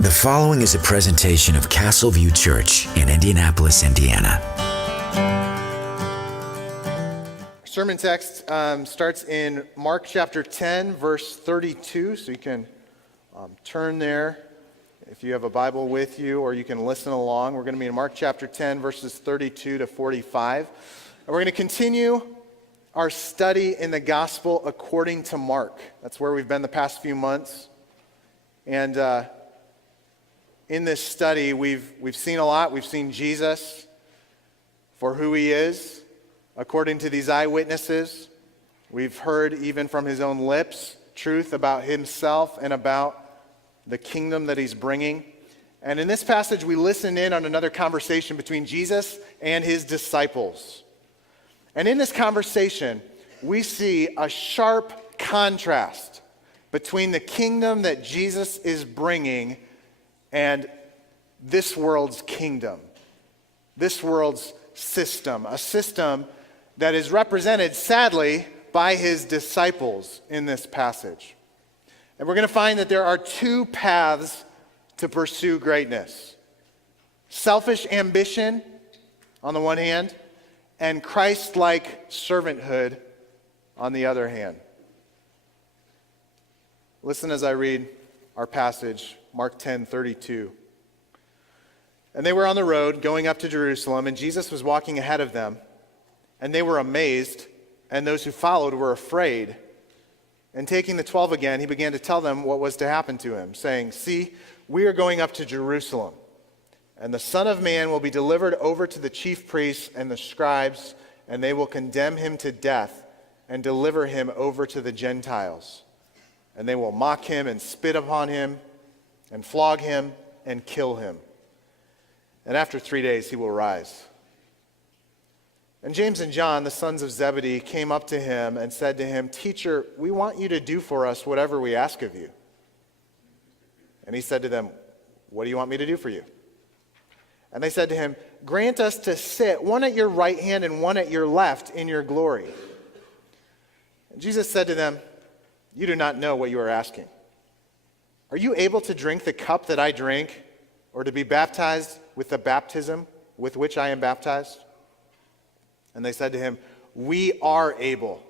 The following is a presentation of Castle View Church in Indianapolis, Indiana. Our sermon text starts in Mark chapter 10, verse 32, so you can turn there if you have a Bible with you, or you can listen along. We're going to be in Mark chapter 10, verses 32 to 45. And we're going to continue our study in the gospel according to Mark. That's where we've been the past few months. And in this study, we've seen a lot. We've seen Jesus for who he is, according to these eyewitnesses. We've heard even from his own lips truth about himself and about the kingdom that he's bringing. And in this passage, we listen in on another conversation between Jesus and his disciples. And in this conversation, we see a sharp contrast between the kingdom that Jesus is bringing and this world's kingdom, this world's system, a system that is represented, sadly, by his disciples in this passage. And we're going to find that there are two paths to pursue greatness: selfish ambition on the one hand, and Christ-like servanthood on the other hand. Listen as I read our passage, Mark 10:32. And they were on the road going up to Jerusalem, and Jesus was walking ahead of them. And they were amazed, and those who followed were afraid. And taking the 12 again, he began to tell them what was to happen to him, saying, "See, we are going up to Jerusalem, and the Son of Man will be delivered over to the chief priests and the scribes, and they will condemn him to death and deliver him over to the Gentiles. And they will mock him and spit upon him and flog him and kill him. And after 3 days he will rise." And James and John, the sons of Zebedee, came up to him and said to him, "Teacher, we want you to do for us whatever we ask of you." And he said to them, "What do you want me to do for you?" And they said to him, "Grant us to sit, one at your right hand and one at your left, in your glory." And Jesus said to them, "You do not know what you are asking. Are you able to drink the cup that I drink, or to be baptized with the baptism with which I am baptized?" And they said to him, "We are able."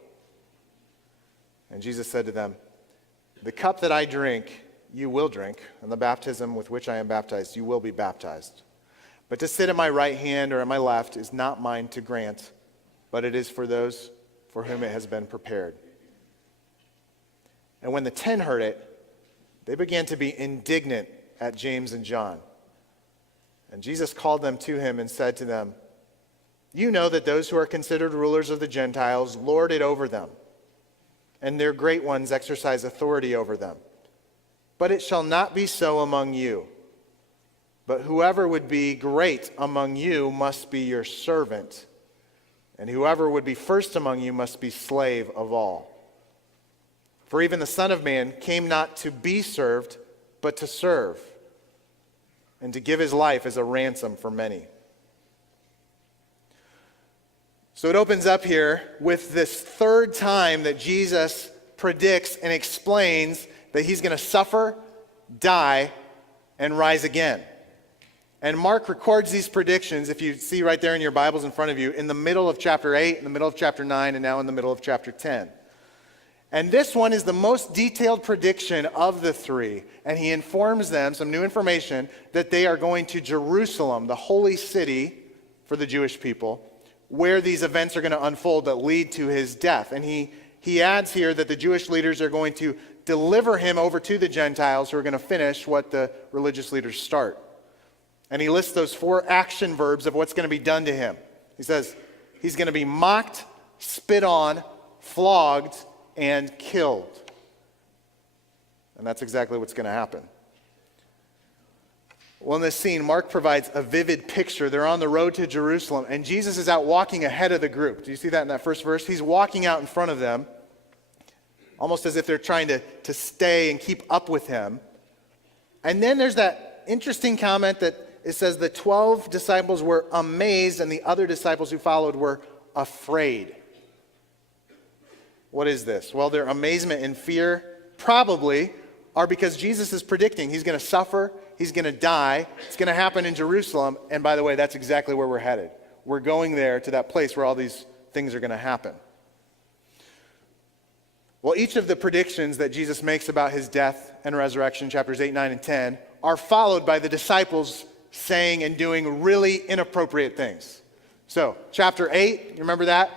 And Jesus said to them, "The cup that I drink, you will drink, and the baptism with which I am baptized, you will be baptized. But to sit at my right hand or at my left is not mine to grant, but it is for those for whom it has been prepared." And when the 10 heard it, they began to be indignant at James and John. And Jesus called them to him and said to them, "You know that those who are considered rulers of the Gentiles lord it over them, and their great ones exercise authority over them. But it shall not be so among you. But whoever would be great among you must be your servant, and whoever would be first among you must be slave of all. For even the Son of Man came not to be served, but to serve, and to give his life as a ransom for many." So it opens up here with this third time that Jesus predicts and explains that he's going to suffer, die, and rise again. And Mark records these predictions, if you see right there in your Bibles in front of you, in the middle of chapter 8, in the middle of chapter 9, and now in the middle of chapter 10. And this one is the most detailed prediction of the three. And he informs them, some new information, that they are going to Jerusalem, the holy city for the Jewish people, where these events are going to unfold that lead to his death. And he adds here that the Jewish leaders are going to deliver him over to the Gentiles, who are going to finish what the religious leaders start. And he lists those 4 action verbs of what's going to be done to him. He says he's going to be mocked, spit on, flogged, and killed. And that's exactly what's going to happen. Well, in this scene, Mark provides a vivid picture. They're on the road to Jerusalem, and Jesus is out walking ahead of the group. Do you see that in that first verse? He's walking out in front of them, almost as if they're trying to stay and keep up with him. And then there's that interesting comment that it says the 12 disciples were amazed, and the other disciples who followed were afraid. What is this? Well, their amazement and fear probably are because Jesus is predicting he's going to suffer, he's going to die, it's going to happen in Jerusalem, and by the way, that's exactly where we're headed. We're going there to that place where all these things are going to happen. Well, each of the predictions that Jesus makes about his death and resurrection, chapters 8, 9, and 10, are followed by the disciples saying and doing really inappropriate things. So, chapter 8, you remember that?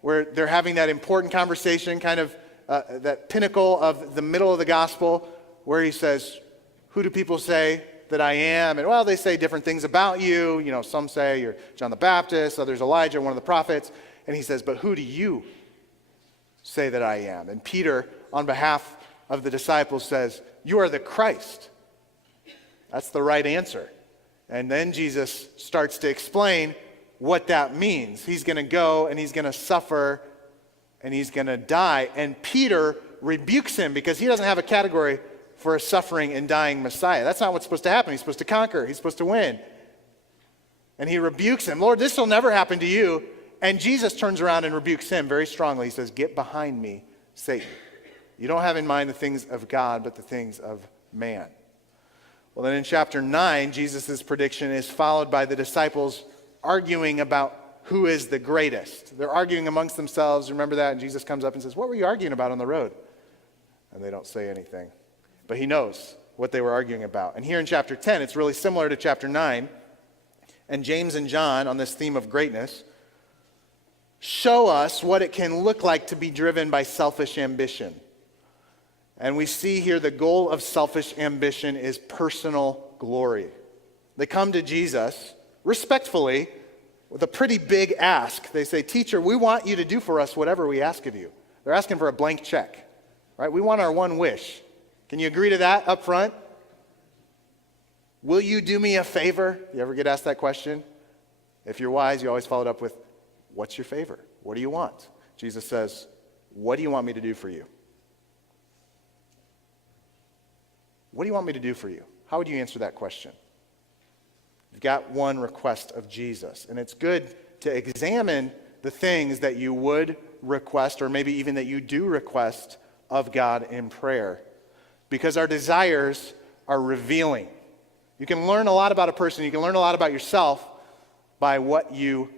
Where they're having that important conversation, kind of that pinnacle of the middle of the gospel, where he says, who do people say that I am? And well, they say different things about you. You know, some say you're John the Baptist, others Elijah, one of the prophets. And he says, but who do you say that I am? And Peter, on behalf of the disciples, says, you are the Christ. That's the right answer. And then Jesus starts to explain what that means. He's going to go and he's going to suffer and he's going to die. And Peter rebukes him because he doesn't have a category for a suffering and dying Messiah. That's not what's supposed to happen. He's supposed to conquer. He's supposed to win. And he rebukes him. Lord, this will never happen to you. And Jesus turns around and rebukes him very strongly. He says, get behind me, Satan. You don't have in mind the things of God, but the things of man. Well, then in chapter 9, Jesus' prediction is followed by the disciples arguing about who is the greatest. They're arguing amongst themselves. Remember that? And Jesus comes up and says, what were you arguing about on the road? And they don't say anything. But he knows what they were arguing about. And here in chapter 10, it's really similar to chapter 9. And James and John, on this theme of greatness, show us what it can look like to be driven by selfish ambition. And we see here the goal of selfish ambition is personal glory. They come to Jesus respectfully with a pretty ask ask. They say, teacher, we want you to do for us whatever we ask of you. They're asking for a blank check, right? We want our one wish. Can you agree to that up front? Will you do me a favor? You ever get asked that question? If you're wise, you always follow it up with, what's your favor? What do you want? Jesus says, what do you want me to do for you? What do you want me to do for you? How would you answer that question? You've got one request of Jesus, and it's good to examine the things that you would request, or maybe even that you do request of God in prayer, because our desires are revealing. You can learn a lot about a person, you can learn a lot about yourself by what you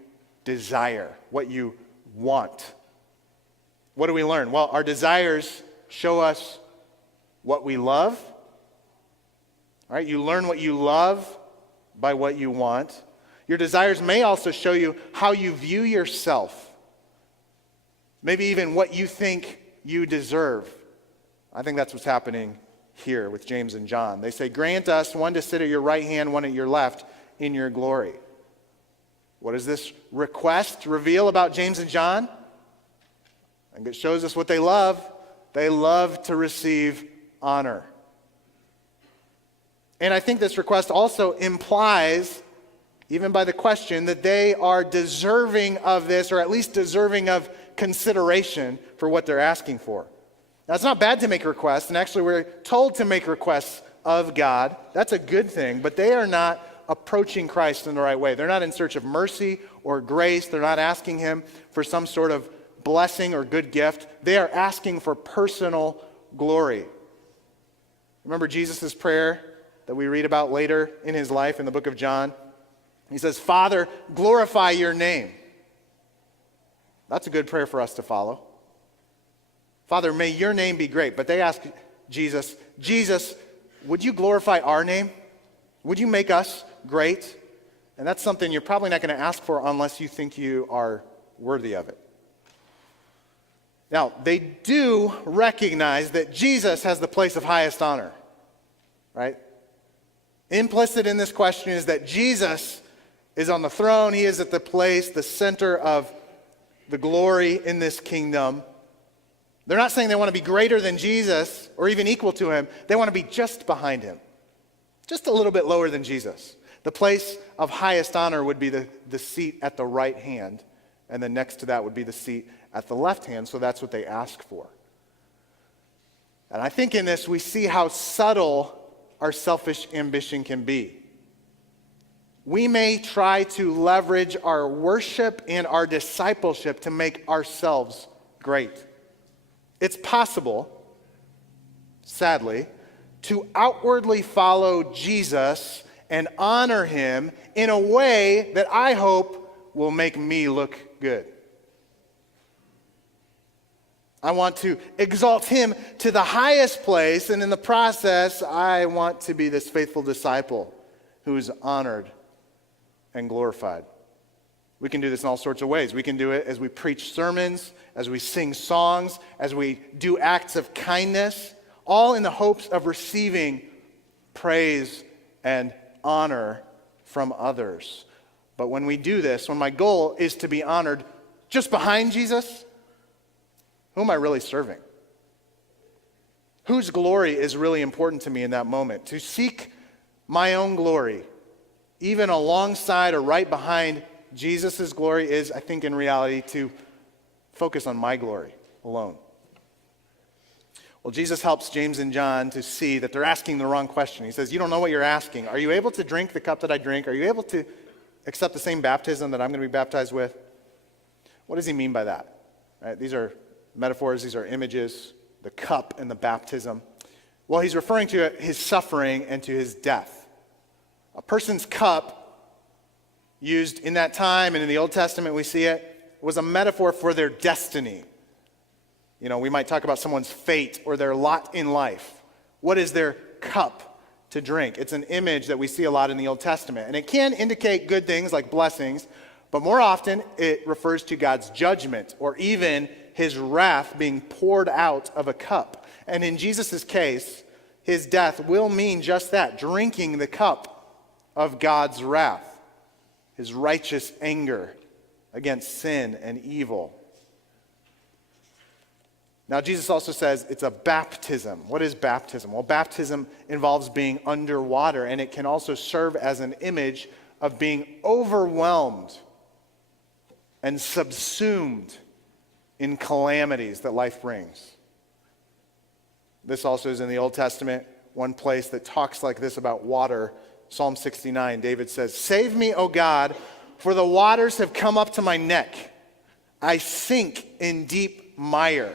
desire, what you want. What do we learn? Well, our desires show us what we love. All right, you learn what you love by what you want. Your desires may also show you how you view yourself. Maybe even what you think you deserve. I think that's what's happening here with James and John. They say, grant us one to sit at your right hand, one at your left in your glory. What does this request reveal about James and John? And it shows us what they love. They love to receive honor. And I think this request also implies, even by the question, that they are deserving of this, or at least deserving of consideration for what they're asking for. Now, it's not bad to make requests, and actually we're told to make requests of God. That's a good thing, but they are not approaching Christ in the right way. They're not in search of mercy or grace. They're not asking him for some sort of blessing or good gift. They are asking for personal glory. Remember Jesus' prayer that we read about later in his life in the book of John? He says, Father, glorify your name. That's a good prayer for us to follow. Father, may your name be great. But they ask Jesus, would you glorify our name? Would you make us great? And that's something you're probably not going to ask for unless you think you are worthy of it. Now, they do recognize that Jesus has the place of highest honor, right? Implicit in this question is that Jesus is on the throne. He is at the place, the center of the glory in this kingdom. They're not saying they want to be greater than Jesus or even equal to him. They want to be just behind him, just a little bit lower than Jesus. The place of highest honor would be the seat at the right hand, and then next to that would be the seat at the left hand, so that's what they ask for. And I think in this we see how subtle our selfish ambition can be. We may try to leverage our worship and our discipleship to make ourselves great. It's possible, sadly, to outwardly follow Jesus and honor him in a way that I hope will make me look good. I want to exalt him to the highest place, and in the process, I want to be this faithful disciple who is honored and glorified. We can do this in all sorts of ways. We can do it as we preach sermons, as we sing songs, as we do acts of kindness, all in the hopes of receiving praise and honor from others. But when we do this, when my goal is to be honored just behind Jesus, who am I really serving? Whose glory is really important to me in that moment? To seek my own glory, even alongside or right behind Jesus' glory, is, I think, in reality, to focus on my glory alone. Well, Jesus helps James and John to see that they're asking the wrong question. He says, you don't know what you're asking. Are you able to drink the cup that I drink? Are you able to accept the same baptism that I'm going to be baptized with? What does he mean by that? Right? These are metaphors, these are images, the cup and the baptism. Well, he's referring to his suffering and to his death. A person's cup, used in that time and in the Old Testament we see it, was a metaphor for their destiny. You know, we might talk about someone's fate or their lot in life. What is their cup to drink? It's an image that we see a lot in the Old Testament. And it can indicate good things like blessings, but more often it refers to God's judgment or even his wrath being poured out of a cup. And in Jesus' case, his death will mean just that, drinking the cup of God's wrath, his righteous anger against sin and evil. Now, Jesus also says it's a baptism. What is baptism? Well, baptism involves being underwater, and it can also serve as an image of being overwhelmed and subsumed in calamities that life brings. This also is in the Old Testament, one place that talks like this about water. Psalm 69, David says, "Save me, O God, for the waters have come up to my neck. I sink in deep mire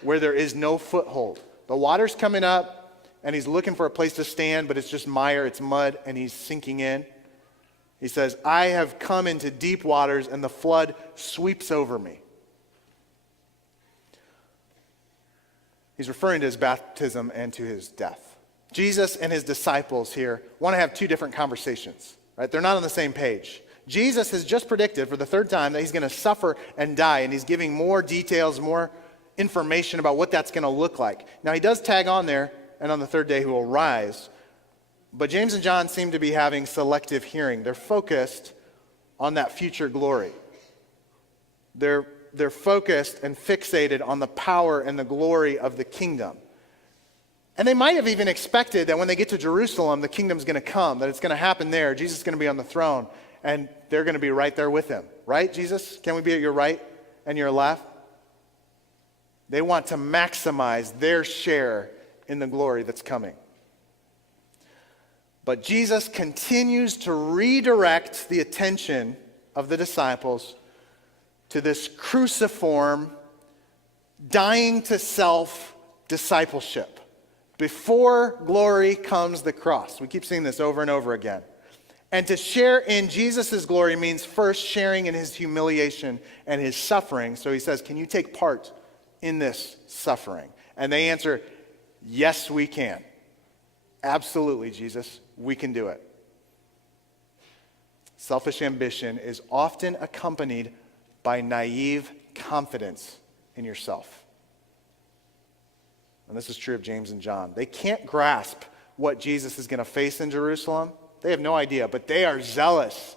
where there is no foothold." The water's coming up, and he's looking for a place to stand, but it's just mire, it's mud, and he's sinking in. He says, "I have come into deep waters, and the flood sweeps over me." He's referring to his baptism and to his death. Jesus and his disciples here want to have two different conversations, right? They're not on the same page. Jesus has just predicted for the third time that he's going to suffer and die, and he's giving more details, more information about what that's going to look like. Now, he does tag on there, and on the third day he will rise. But James and John seem to be having selective hearing. They're focused on that future glory. They're focused and fixated on the power and the glory of the kingdom. And they might have even expected that when they get to Jerusalem, the kingdom's going to come, that it's going to happen there. Jesus is going to be on the throne, and they're going to be right there with him. Right, Jesus? Can we be at your right and your left? They want to maximize their share in the glory that's coming. But Jesus continues to redirect the attention of the disciples to this cruciform, dying to self discipleship. Before glory comes the cross. We keep seeing this over and over again. And to share in Jesus' glory means first sharing in his humiliation and his suffering. So he says, can you take part in this suffering? And they answer, yes, we can. Absolutely, Jesus, we can do it. Selfish ambition is often accompanied by naive confidence in yourself. And this is true of James and John. They can't grasp what Jesus is going to face in Jerusalem. They have no idea, but they are zealous.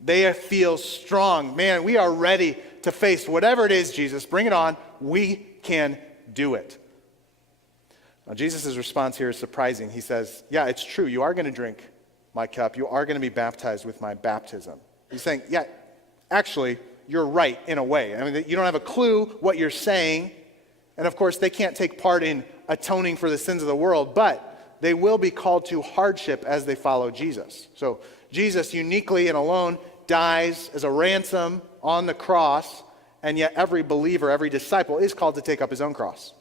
They feel strong. Man, we are ready to face whatever it is, Jesus. Bring it on. We can do it. Now, Jesus' response here is surprising. He says, yeah, it's true. You are going to drink my cup. You are going to be baptized with my baptism. He's saying, yeah, actually, you're right in a way. I mean, you don't have a clue what you're saying. And of course, they can't take part in atoning for the sins of the world, but they will be called to hardship as they follow Jesus. So Jesus uniquely and alone dies as a ransom on the cross, and yet every believer, every disciple is called to take up his own cross.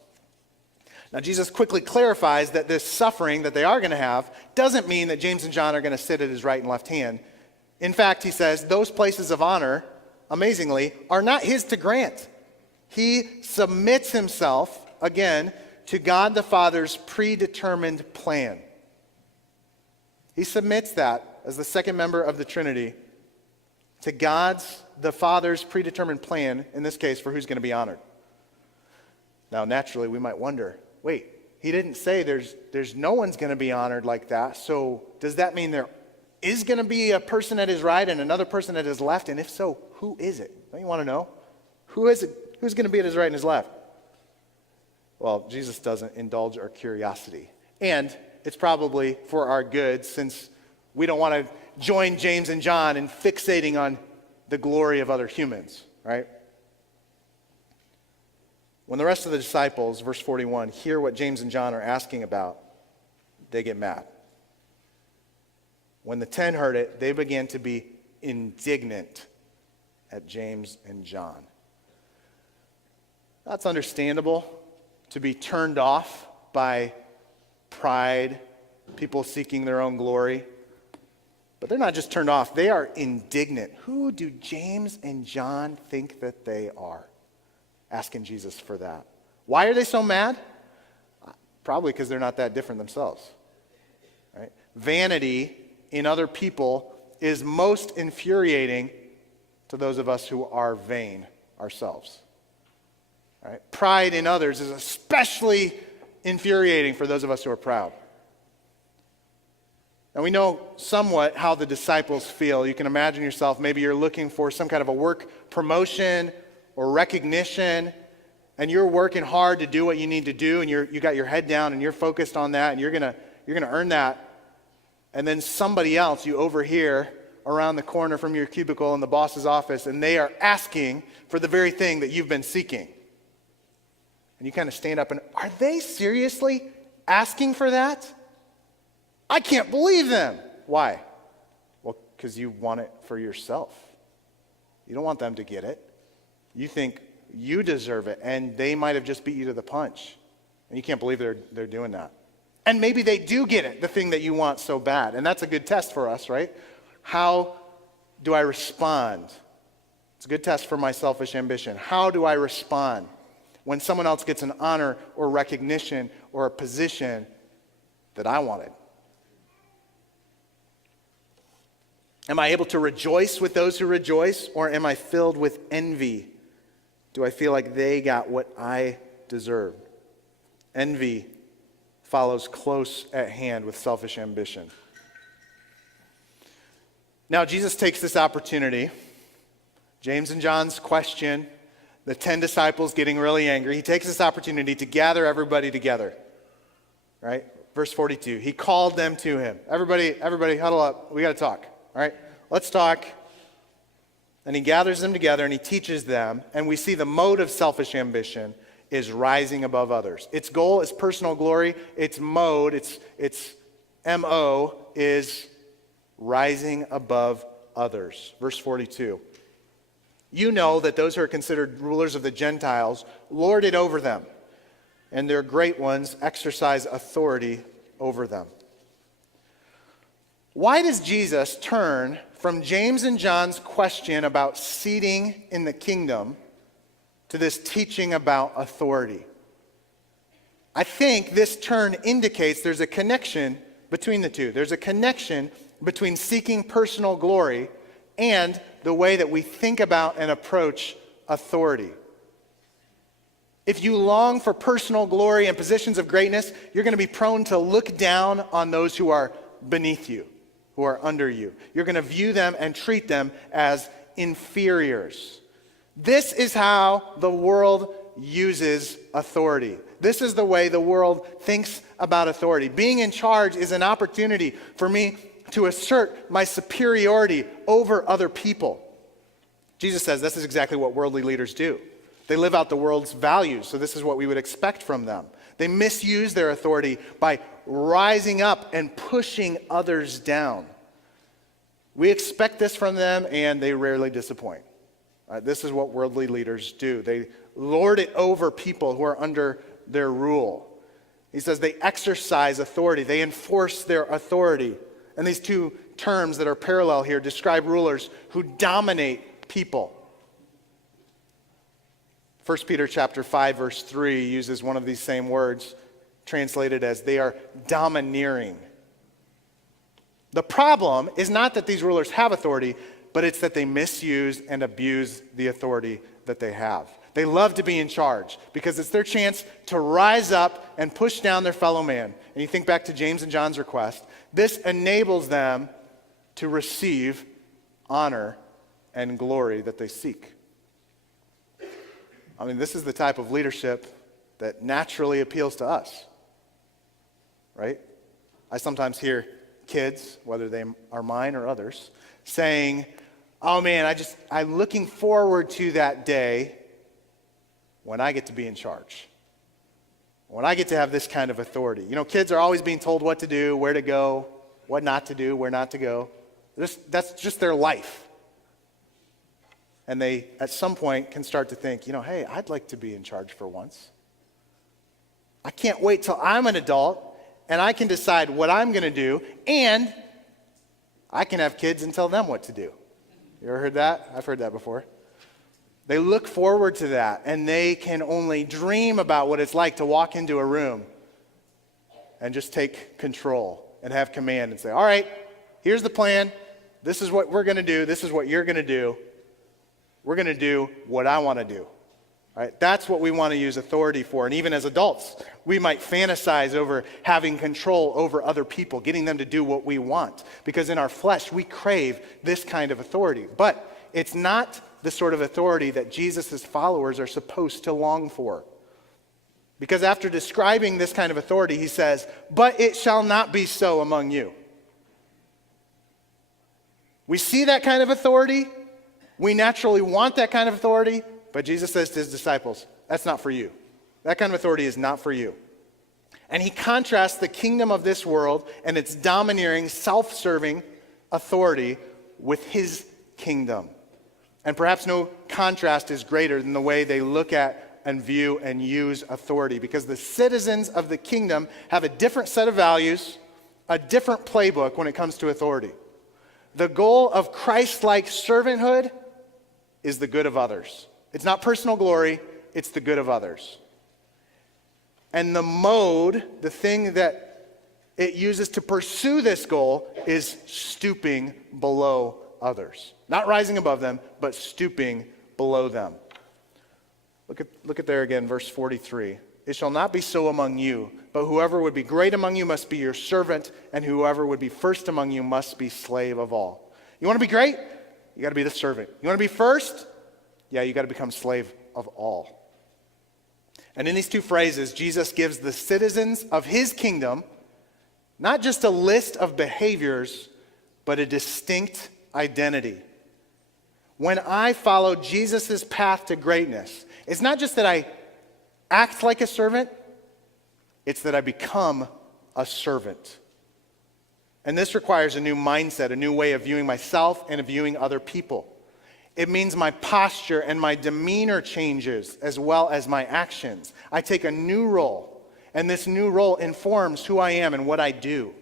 Now, Jesus quickly clarifies that this suffering that they are going to have doesn't mean that James and John are going to sit at his right and left hand. In fact, he says those places of honor, amazingly, are not his to grant. He submits himself, again, to God the Father's predetermined plan. He submits that as the second member of the Trinity to God's, the Father's predetermined plan, in this case, for who's going to be honored. Now, naturally, we might wonder, wait, he didn't say there's no one's going to be honored like that, so does that mean there is going to be a person at his right and another person at his left? And if so, who is it? Don't you want to know? Who is it? Who's going to be at his right and his left? Well, Jesus doesn't indulge our curiosity. And it's probably for our good, since we don't want to join James and John in fixating on the glory of other humans, right? When the rest of the disciples, verse 41, hear what James and John are asking about, they get mad. When the 10 heard it, they began to be indignant at James and John. That's understandable, to be turned off by pride, people seeking their own glory. But they're not just turned off, they are indignant. Who do James and John think that they are? Asking Jesus for that. Why are they so mad? Probably because they're not that different themselves. Right? Vanity in other people is most infuriating to those of us who are vain ourselves. Right? Pride in others is especially infuriating for those of us who are proud. Now, we know somewhat how the disciples feel. You can imagine yourself, maybe you're looking for some kind of a work promotion or recognition, and you're working hard to do what you need to do, and you got your head down and you're focused on that, and you're gonna earn that. And then somebody else you overhear around the corner from your cubicle in the boss's office, and they are asking for the very thing that you've been seeking. And you kind of stand up and, are they seriously asking for that? I can't believe them. Why? Well, because you want it for yourself. You don't want them to get it. You think you deserve it, and they might have just beat you to the punch. And you can't believe they're doing that. And maybe they do get it, the thing that you want so bad. And that's a good test for us, right? How do I respond? It's a good test for my selfish ambition. How do I respond when someone else gets an honor or recognition or a position that I wanted? Am I able to rejoice with those who rejoice, or am I filled with envy? Do I feel like they got what I deserved? Envy follows close at hand with selfish ambition. Now, Jesus takes this opportunity, James and John's question, the 10 disciples getting really angry. He takes this opportunity to gather everybody together, right? Verse 42, he called them to him. Everybody huddle up. We got to talk, all right? Let's talk. And he gathers them together and he teaches them, and we see the mode of selfish ambition is rising above others. Its goal is personal glory. Its mode, its MO is rising above others. Verse 42. You know that those who are considered rulers of the Gentiles lord it over them, and their great ones exercise authority over them. Why does Jesus turn from James and John's question about seating in the kingdom to this teaching about authority? I think this turn indicates there's a connection between the two. There's a connection between seeking personal glory and the way that we think about and approach authority. If you long for personal glory and positions of greatness, you're going to be prone to look down on those who are beneath you, who are under you. You're going to view them and treat them as inferiors. This is how the world uses authority. This is the way the world thinks about authority. Being in charge is an opportunity for me to assert my superiority over other people. Jesus says this is exactly what worldly leaders do. They live out the world's values, so this is what we would expect from them. They misuse their authority by rising up and pushing others down. We expect this from them, and they rarely disappoint. This is what worldly leaders do. They lord it over people who are under their rule. He says they exercise authority. They enforce their authority. And these two terms that are parallel here describe rulers who dominate people. 1 Peter chapter 5, verse 3 uses one of these same words, translated as they are domineering. The problem is not that these rulers have authority, but it's that they misuse and abuse the authority that they have. They love to be in charge because it's their chance to rise up and push down their fellow man. And you think back to James and John's request. This enables them to receive honor and glory that they seek. I mean, this is the type of leadership that naturally appeals to us, right? I sometimes hear kids, whether they are mine or others, saying, oh man, I'm looking forward to that day when I get to be in charge. When I get to have this kind of authority. You know, kids are always being told what to do, where to go, what not to do, where not to go. That's just their life. And they, at some point, can start to think, hey, I'd like to be in charge for once. I can't wait till I'm an adult and I can decide what I'm going to do, and I can have kids and tell them what to do. You ever heard that? I've heard that before. They look forward to that, and they can only dream about what it's like to walk into a room and just take control and have command and say, all right, here's the plan. This is what we're going to do. This is what you're going to do. We're going to do what I want to do. Right? That's what we want to use authority for. And even as adults, we might fantasize over having control over other people, getting them to do what we want. Because in our flesh, we crave this kind of authority. But it's not the sort of authority that Jesus' followers are supposed to long for. Because after describing this kind of authority, he says, but it shall not be so among you. We see that kind of authority. We naturally want that kind of authority. But Jesus says to his disciples, that's not for you. That kind of authority is not for you. And he contrasts the kingdom of this world and its domineering, self-serving authority with his kingdom. And perhaps no contrast is greater than the way they look at and view and use authority, because the citizens of the kingdom have a different set of values, a different playbook when it comes to authority. The goal of Christ-like servanthood is the good of others. It's not personal glory, it's the good of others. And the mode, the thing that it uses to pursue this goal, is stooping below others. Not rising above them, but stooping below them. Look at there again, verse 43. It shall not be so among you, but whoever would be great among you must be your servant, and whoever would be first among you must be slave of all. You want to be great? You got to be the servant. You want to be first? Yeah, you got to become slave of all. And in these two phrases, Jesus gives the citizens of his kingdom not just a list of behaviors, but a distinct identity. When I follow Jesus' path to greatness, it's not just that I act like a servant, it's that I become a servant. And this requires a new mindset, a new way of viewing myself and of viewing other people. It means my posture and my demeanor changes as well as my actions. I take a new role, and this new role informs who I am and what I do.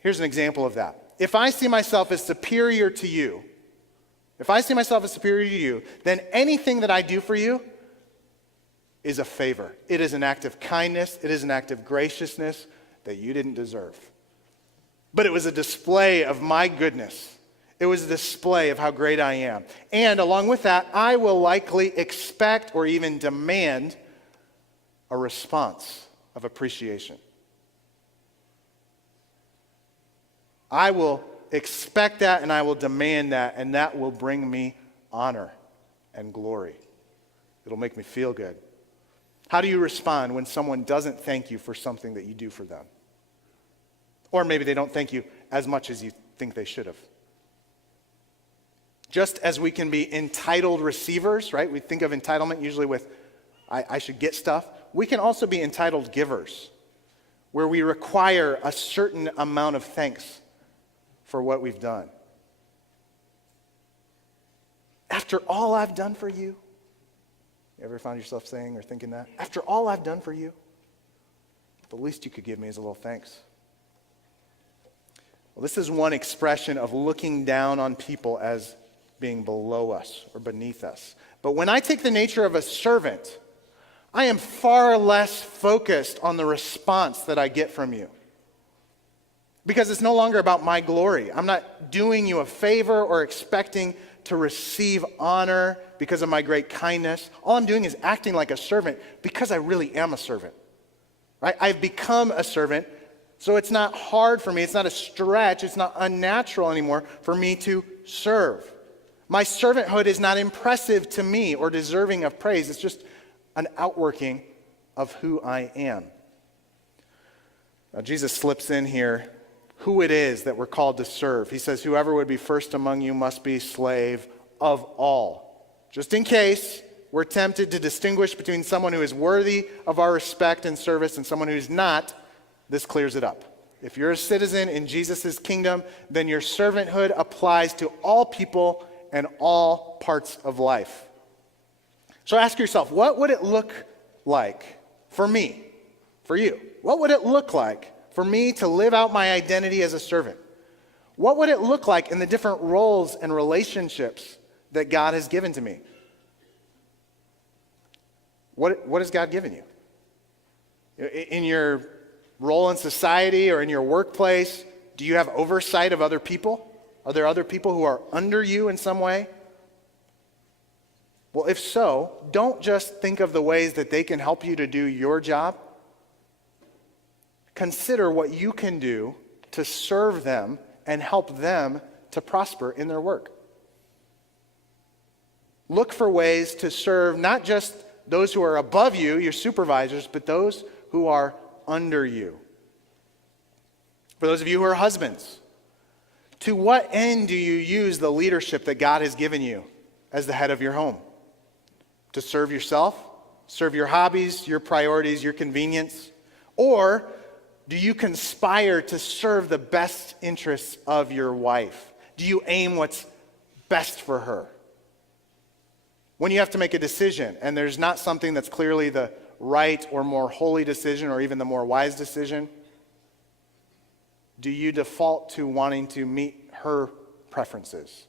Here's an example of that. If I see myself as superior to you, then anything that I do for you is a favor. It is an act of kindness. It is an act of graciousness that you didn't deserve. But it was a display of my goodness. It was a display of how great I am. And along with that, I will likely expect or even demand a response of appreciation. I will expect that and I will demand that, and that will bring me honor and glory. It'll make me feel good. How do you respond when someone doesn't thank you for something that you do for them? Or maybe they don't thank you as much as you think they should have. Just as we can be entitled receivers, right? We think of entitlement usually with, I should get stuff. We can also be entitled givers, where we require a certain amount of thanks for what we've done. After all I've done for you, you ever found yourself saying or thinking that? After all I've done for you? the least you could give me is a little thanks. Well, this is one expression of looking down on people as being below us or beneath us. But when I take the nature of a servant, I am far less focused on the response that I get from you. Because it's no longer about my glory. I'm not doing you a favor or expecting to receive honor because of my great kindness. All I'm doing is acting like a servant because I really am a servant. Right? I've become a servant, so it's not hard for me. It's not a stretch. It's not unnatural anymore for me to serve. My servanthood is not impressive to me or deserving of praise. It's just an outworking of who I am. Now, Jesus slips in here who it is that we're called to serve. He says, whoever would be first among you must be slave of all. Just in case we're tempted to distinguish between someone who is worthy of our respect and service and someone who's not, this clears it up. If you're a citizen in Jesus' kingdom, then your servanthood applies to all people and all parts of life. So ask yourself, what would it look like for me, for you? What would it look like for me to live out my identity as a servant? What would it look like in the different roles and relationships that God has given to me? What has God given you? In your role in society or in your workplace, do you have oversight of other people? Are there other people who are under you in some way? Well, if so, don't just think of the ways that they can help you to do your job. Consider what you can do to serve them and help them to prosper in their work. Look for ways to serve not just those who are above you, your supervisors, but those who are under you. For those of you who are husbands, to what end do you use the leadership that God has given you as the head of your home? To serve yourself, serve your hobbies, your priorities, your convenience? Or do you conspire to serve the best interests of your wife? Do you aim what's best for her? When you have to make a decision and there's not something that's clearly the right or more holy decision or even the more wise decision, do you default to wanting to meet her preferences,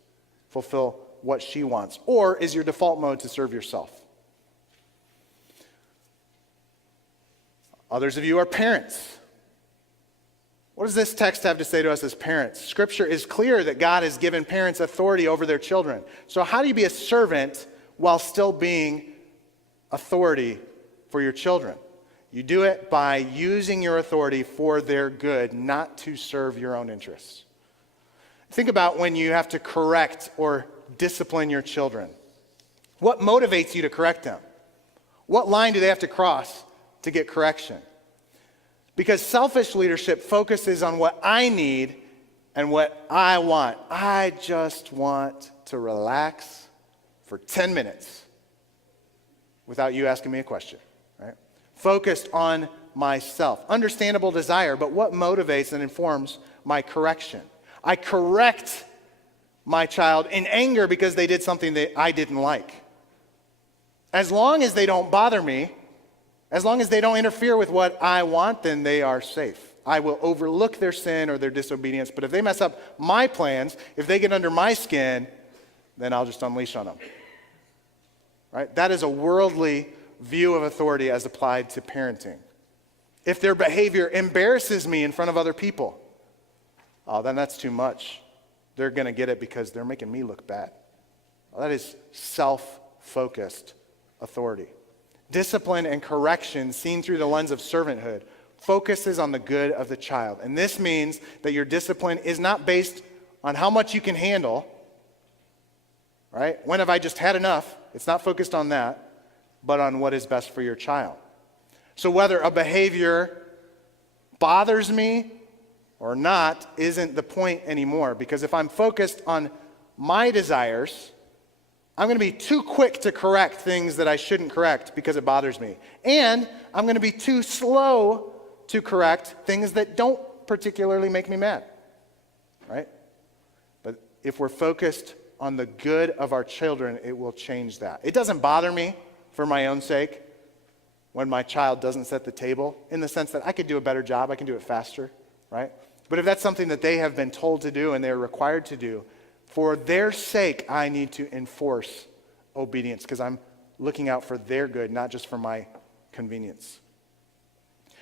fulfill what she wants? Or is your default mode to serve yourself? Others of you are parents. What does this text have to say to us as parents? Scripture is clear that God has given parents authority over their children. So how do you be a servant while still being authority for your children? You do it by using your authority for their good, not to serve your own interests. Think about when you have to correct or discipline your children. What motivates you to correct them? What line do they have to cross to get correction? Because selfish leadership focuses on what I need and what I want. I just want to relax for 10 minutes without you asking me a question, right? Focused on myself. Understandable desire, but what motivates and informs my correction? I correct my child in anger because they did something that I didn't like. As long as they don't bother me, as long as they don't interfere with what I want, then they are safe. I will overlook their sin or their disobedience, but if they mess up my plans, if they get under my skin, then I'll just unleash on them. Right? That is a worldly view of authority as applied to parenting. If their behavior embarrasses me in front of other people, then that's too much. They're going to get it because they're making me look bad. That is self-focused authority. Discipline and correction seen through the lens of servanthood focuses on the good of the child. And this means that your discipline is not based on how much you can handle, right? When have I just had enough? It's not focused on that, but on what is best for your child. So whether a behavior bothers me or not isn't the point anymore, because if I'm focused on my desires, I'm going to be too quick to correct things that I shouldn't correct because it bothers me. And I'm going to be too slow to correct things that don't particularly make me mad, right? But if we're focused on the good of our children, it will change that. It doesn't bother me for my own sake. when my child doesn't set the table, in the sense that I could do a better job, I can do it faster, right? But if that's something that they have been told to do and they're required to do, for their sake, I need to enforce obedience because I'm looking out for their good, not just for my convenience.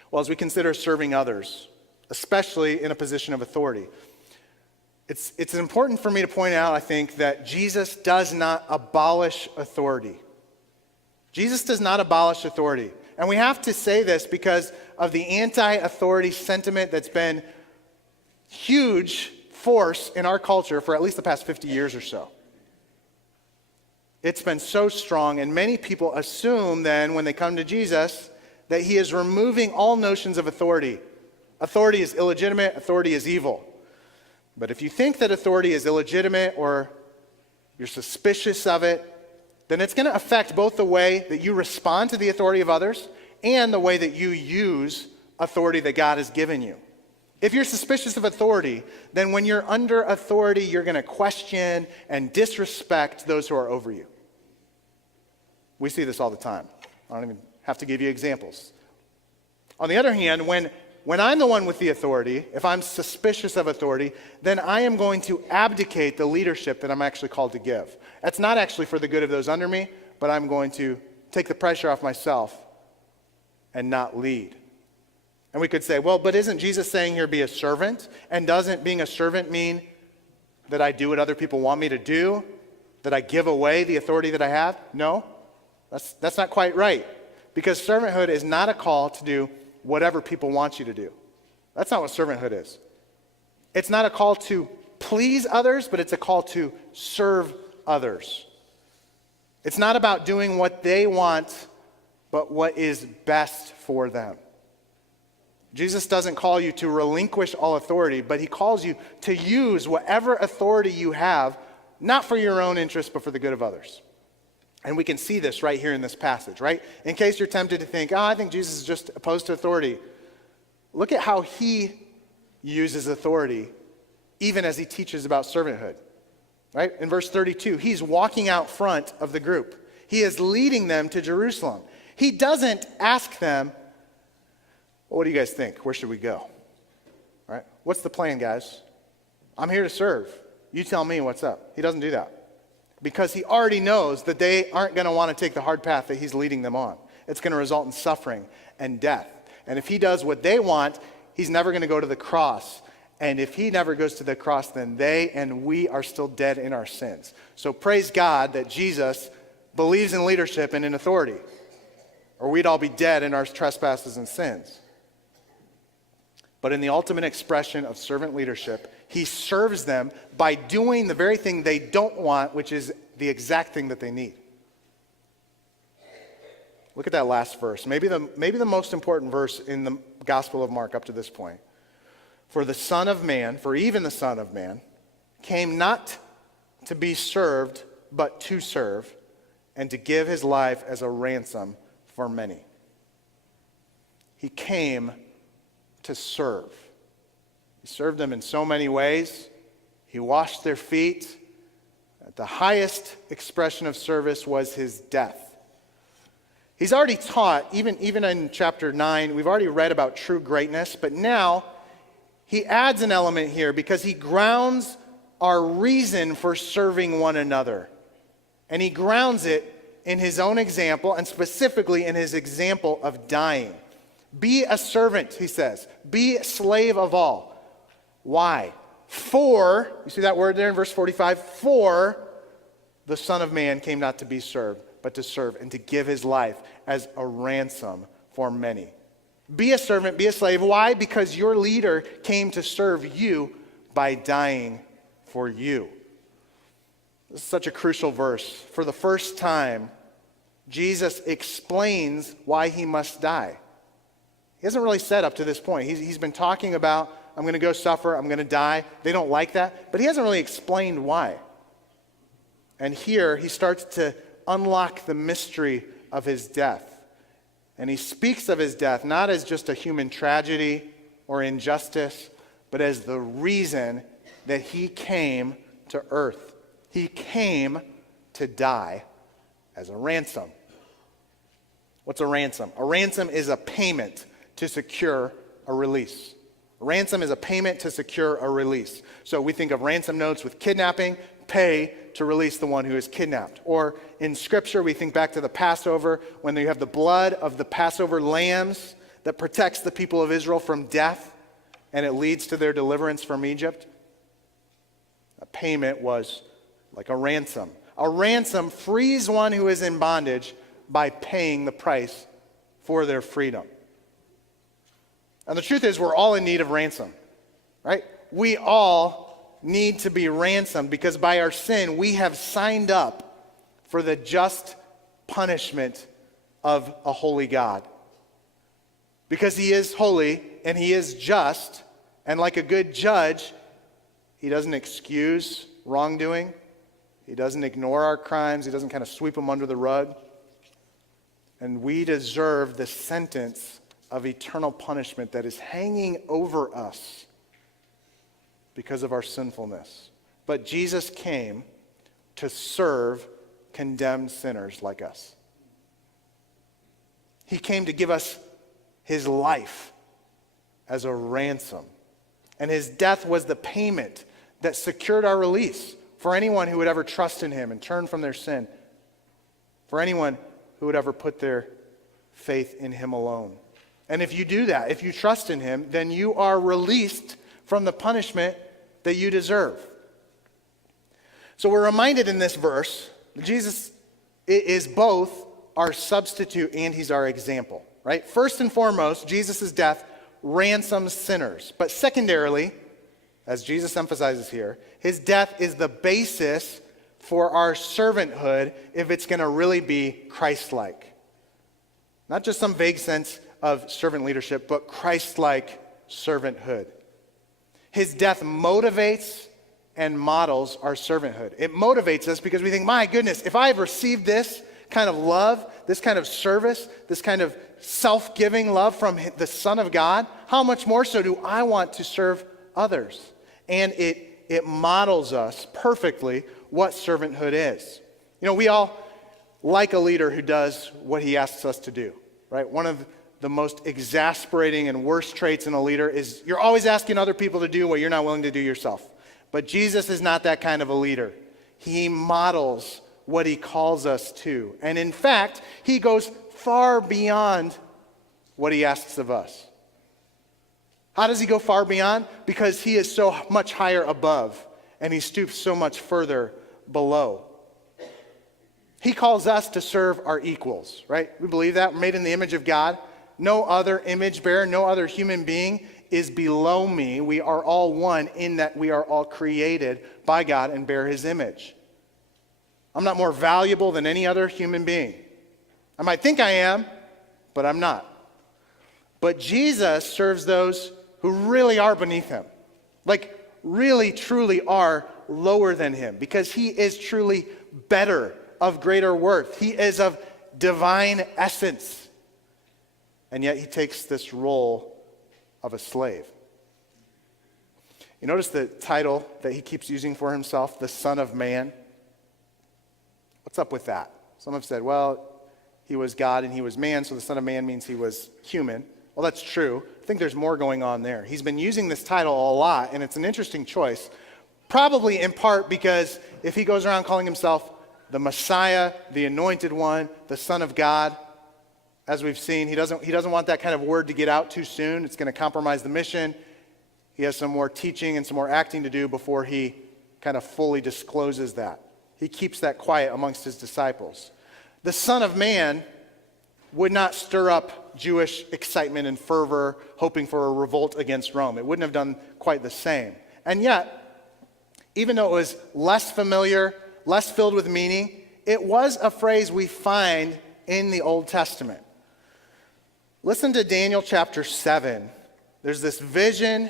Well, as we consider serving others, especially in a position of authority, it's important for me to point out, I think, that Jesus does not abolish authority. Jesus does not abolish authority. And we have to say this because of the anti-authority sentiment that's been huge force in our culture for at least the past 50 years or so. It's been so strong, and many people assume then when they come to Jesus that he is removing all notions of authority. Authority is illegitimate, authority is evil. But if you think that authority is illegitimate or you're suspicious of it, then it's going to affect both the way that you respond to the authority of others and the way that you use authority that God has given you. If you're suspicious of authority, then when you're under authority, you're going to question and disrespect those who are over you. We see this all the time. I don't even have to give you examples. On the other hand, when I'm the one with the authority, if I'm suspicious of authority, then I am going to abdicate the leadership that I'm actually called to give. That's not actually for the good of those under me, but I'm going to take the pressure off myself and not lead. And we could say, well, but isn't Jesus saying here be a servant? And doesn't being a servant mean that I do what other people want me to do? That I give away the authority that I have? No, that's not quite right. Because servanthood is not a call to do whatever people want you to do. That's not what servanthood is. It's not a call to please others, but it's a call to serve others. It's not about doing what they want, but what is best for them. Jesus doesn't call you to relinquish all authority, but he calls you to use whatever authority you have, not for your own interest, but for the good of others. And we can see this right here in this passage, right? In case you're tempted to think, I think Jesus is just opposed to authority. Look at how he uses authority, even as he teaches about servanthood, right? In verse 32, he's walking out front of the group. He is leading them to Jerusalem. He doesn't ask them, well, what do you guys think? Where should we go? All right? What's the plan, guys? I'm here to serve. You tell me what's up. He doesn't do that. Because he already knows that they aren't going to want to take the hard path that he's leading them on. It's going to result in suffering and death. And if he does what they want, he's never going to go to the cross. And if he never goes to the cross, then they and we are still dead in our sins. So praise God that Jesus believes in leadership and in authority, or we'd all be dead in our trespasses and sins. But in the ultimate expression of servant leadership, he serves them by doing the very thing they don't want, which is the exact thing that they need. Look at that last verse. Maybe the most important verse in the Gospel of Mark up to this point. For the Son of Man, for even the Son of Man, came not to be served, but to serve, and to give his life as a ransom for many. He came to serve. He served them in so many ways. He washed their feet. The highest expression of service was his death. He's already taught, even in chapter 9, we've already read about true greatness, but now he adds an element here because he grounds our reason for serving one another. And he grounds it in his own example, and specifically in his example of dying. Be a servant, he says. Be a slave of all. Why? For, you see that word there in verse 45? For the Son of Man came not to be served, but to serve and to give his life as a ransom for many. Be a servant, be a slave. Why? Because your leader came to serve you by dying for you. This is such a crucial verse. For the first time, Jesus explains why he must die. He hasn't really said up to this point. He's been talking about, I'm going to go suffer, I'm going to die. They don't like that, but he hasn't really explained why. And here he starts to unlock the mystery of his death. And he speaks of his death not as just a human tragedy or injustice, but as the reason that he came to earth. He came to die as a ransom. What's a ransom? A ransom is a payment to secure a release. A ransom is a payment to secure a release. So we think of ransom notes with kidnapping, pay to release the one who is kidnapped. Or in Scripture, we think back to the Passover, when you have the blood of the Passover lambs that protects the people of Israel from death, and it leads to their deliverance from Egypt. A payment was like a ransom. A ransom frees one who is in bondage by paying the price for their freedom. And the truth is, we're all in need of ransom, right? We all need to be ransomed because by our sin, we have signed up for the just punishment of a holy God. Because he is holy and he is just, and like a good judge, he doesn't excuse wrongdoing. He doesn't ignore our crimes. He doesn't kind of sweep them under the rug. And we deserve the sentence of eternal punishment that is hanging over us because of our sinfulness. But Jesus came to serve condemned sinners like us. He came to give us his life as a ransom. And his death was the payment that secured our release for anyone who would ever trust in him and turn from their sin. For anyone who would ever put their faith in him alone. And if you do that, if you trust in him, then you are released from the punishment that you deserve. So we're reminded in this verse that Jesus is both our substitute and he's our example, right? First and foremost, Jesus' death ransoms sinners. But secondarily, as Jesus emphasizes here, his death is the basis for our servanthood if it's going to really be Christ-like. Not just some vague sense of servant leadership, but Christ-like servanthood. His death motivates and models our servanthood. It motivates us because we think, my goodness, if I have received this kind of love, this kind of service, this kind of self-giving love from the Son of God, how much more so do I want to serve others? And it models us perfectly what servanthood is. You know, we all like a leader who does what he asks us to do, right? One of the most exasperating and worst traits in a leader is you're always asking other people to do what you're not willing to do yourself. But Jesus is not that kind of a leader. He models what he calls us to. And in fact, he goes far beyond what he asks of us. How does he go far beyond? Because he is so much higher above and he stoops so much further below. He calls us to serve our equals, right? We believe that. We're made in the image of God. No other image bearer, no other human being is below me. We are all one in that we are all created by God and bear his image. I'm not more valuable than any other human being. I might think I am, but I'm not. But Jesus serves those who really are beneath him. Like really, truly are lower than him because he is truly better, of greater worth. He is of divine essence. And yet he takes this role of a slave. You notice the title that he keeps using for himself, the Son of Man? What's up with that? Some have said, well, he was God and he was man, so the Son of Man means he was human. Well, that's true. I think there's more going on there. He's been using this title a lot, and it's an interesting choice. Probably in part because if he goes around calling himself the Messiah, the Anointed One, the Son of God, as we've seen, he doesn't want that kind of word to get out too soon. It's going to compromise the mission. He has some more teaching and some more acting to do before he kind of fully discloses that. He keeps that quiet amongst his disciples. The Son of Man would not stir up Jewish excitement and fervor, hoping for a revolt against Rome. It wouldn't have done quite the same. And yet, even though it was less familiar, less filled with meaning, it was a phrase we find in the Old Testament. Listen to Daniel chapter 7. There's this vision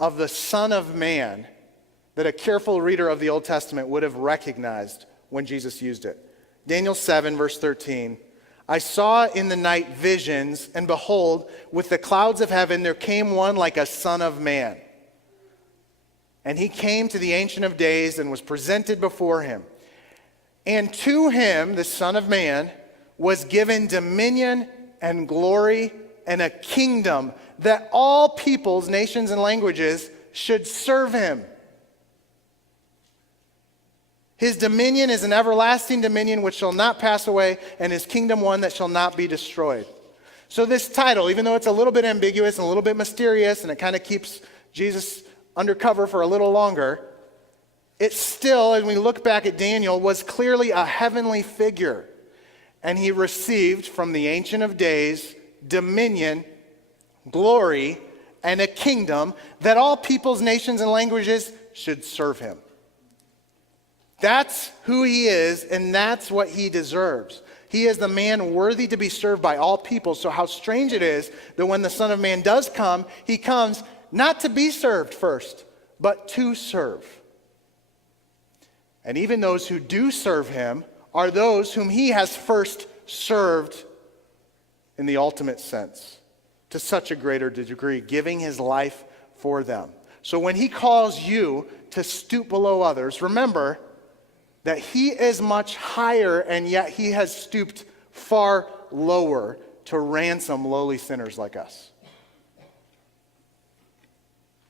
of the Son of Man that a careful reader of the Old Testament would have recognized when Jesus used it. Daniel 7, verse 13. I saw in the night visions, and behold, with the clouds of heaven there came one like a son of man. And he came to the Ancient of Days and was presented before him. And to him, the Son of Man, was given dominion and glory and a kingdom that all peoples, nations, and languages should serve him. His dominion is an everlasting dominion which shall not pass away, and his kingdom one that shall not be destroyed. So this title, even though it's a little bit ambiguous and a little bit mysterious, and it kind of keeps Jesus undercover for a little longer, it still, as we look back at Daniel, was clearly a heavenly figure. And he received from the Ancient of Days dominion, glory, and a kingdom that all peoples, nations, and languages should serve him. That's who he is, and that's what he deserves. He is the man worthy to be served by all people. So how strange it is that when the Son of Man does come, he comes not to be served first, but to serve. And even those who do serve him are those whom he has first served in the ultimate sense, to such a greater degree, giving his life for them. So when he calls you to stoop below others, remember that he is much higher, and yet he has stooped far lower to ransom lowly sinners like us.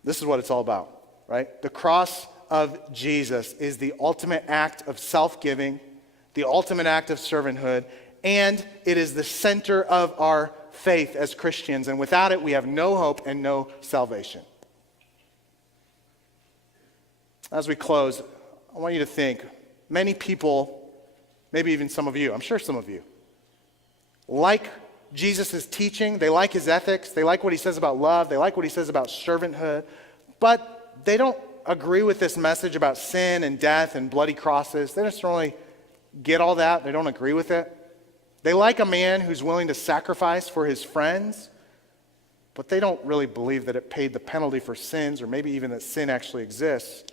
This is what it's all about, right? The cross of Jesus is the ultimate act of self-giving, the ultimate act of servanthood, and it is the center of our faith as Christians. And without it, we have no hope and no salvation. As we close, I want you to think, many people, maybe even some of you, I'm sure some of you, like Jesus' teaching, they like his ethics, they like what he says about love, they like what he says about servanthood, but they don't agree with this message about sin and death and bloody crosses. They just don't really get all that. They don't agree with it. They like a man who's willing to sacrifice for his friends, but they don't really believe that it paid the penalty for sins, or maybe even that sin actually exists.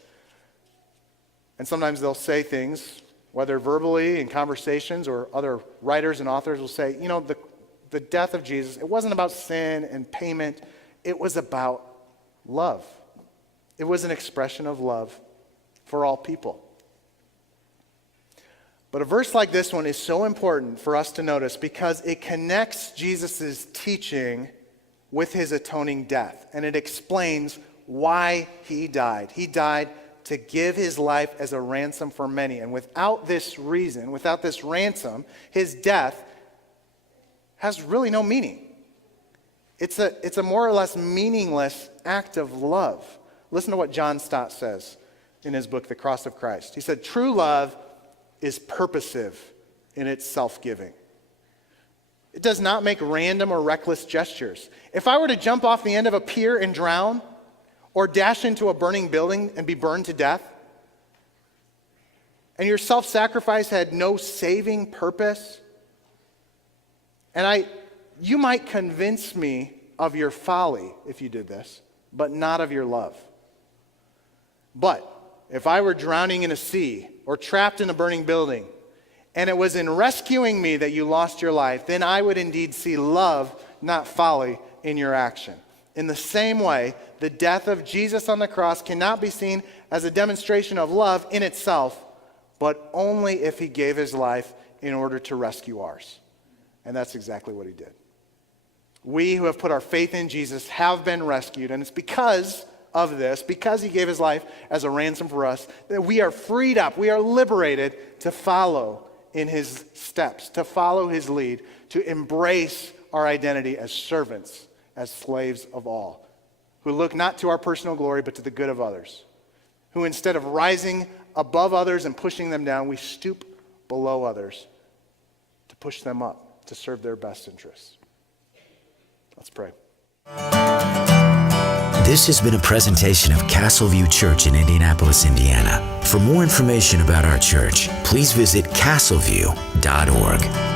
And sometimes they'll say things, whether verbally in conversations or other writers and authors will say, you know, the death of Jesus, it wasn't about sin and payment. It was about love. It was an expression of love for all people. But a verse like this one is so important for us to notice because it connects Jesus' teaching with his atoning death. And it explains why he died. He died to give his life as a ransom for many. And without this reason, without this ransom, his death has really no meaning. It's a more or less meaningless act of love. Listen to what John Stott says in his book, The Cross of Christ. He said, true love is purposive in its self-giving. It does not make random or reckless gestures. If I were to jump off the end of a pier and drown, or dash into a burning building and be burned to death, and your self-sacrifice had no saving purpose, and you might convince me of your folly if you did this, but not of your love. But if I were drowning in a sea or trapped in a burning building, and it was in rescuing me that you lost your life, then I would indeed see love, not folly, in your action. In the same way, the death of Jesus on the cross cannot be seen as a demonstration of love in itself, but only if he gave his life in order to rescue ours. And that's exactly what he did. We who have put our faith in Jesus have been rescued, and it's because of this, because he gave his life as a ransom for us, that we are freed up, we are liberated to follow in his steps, to follow his lead, to embrace our identity as servants, as slaves of all, who look not to our personal glory, but to the good of others, who instead of rising above others and pushing them down, we stoop below others to push them up, to serve their best interests. Let's pray. This has been a presentation of Castleview Church in Indianapolis, Indiana. For more information about our church, please visit castleview.org.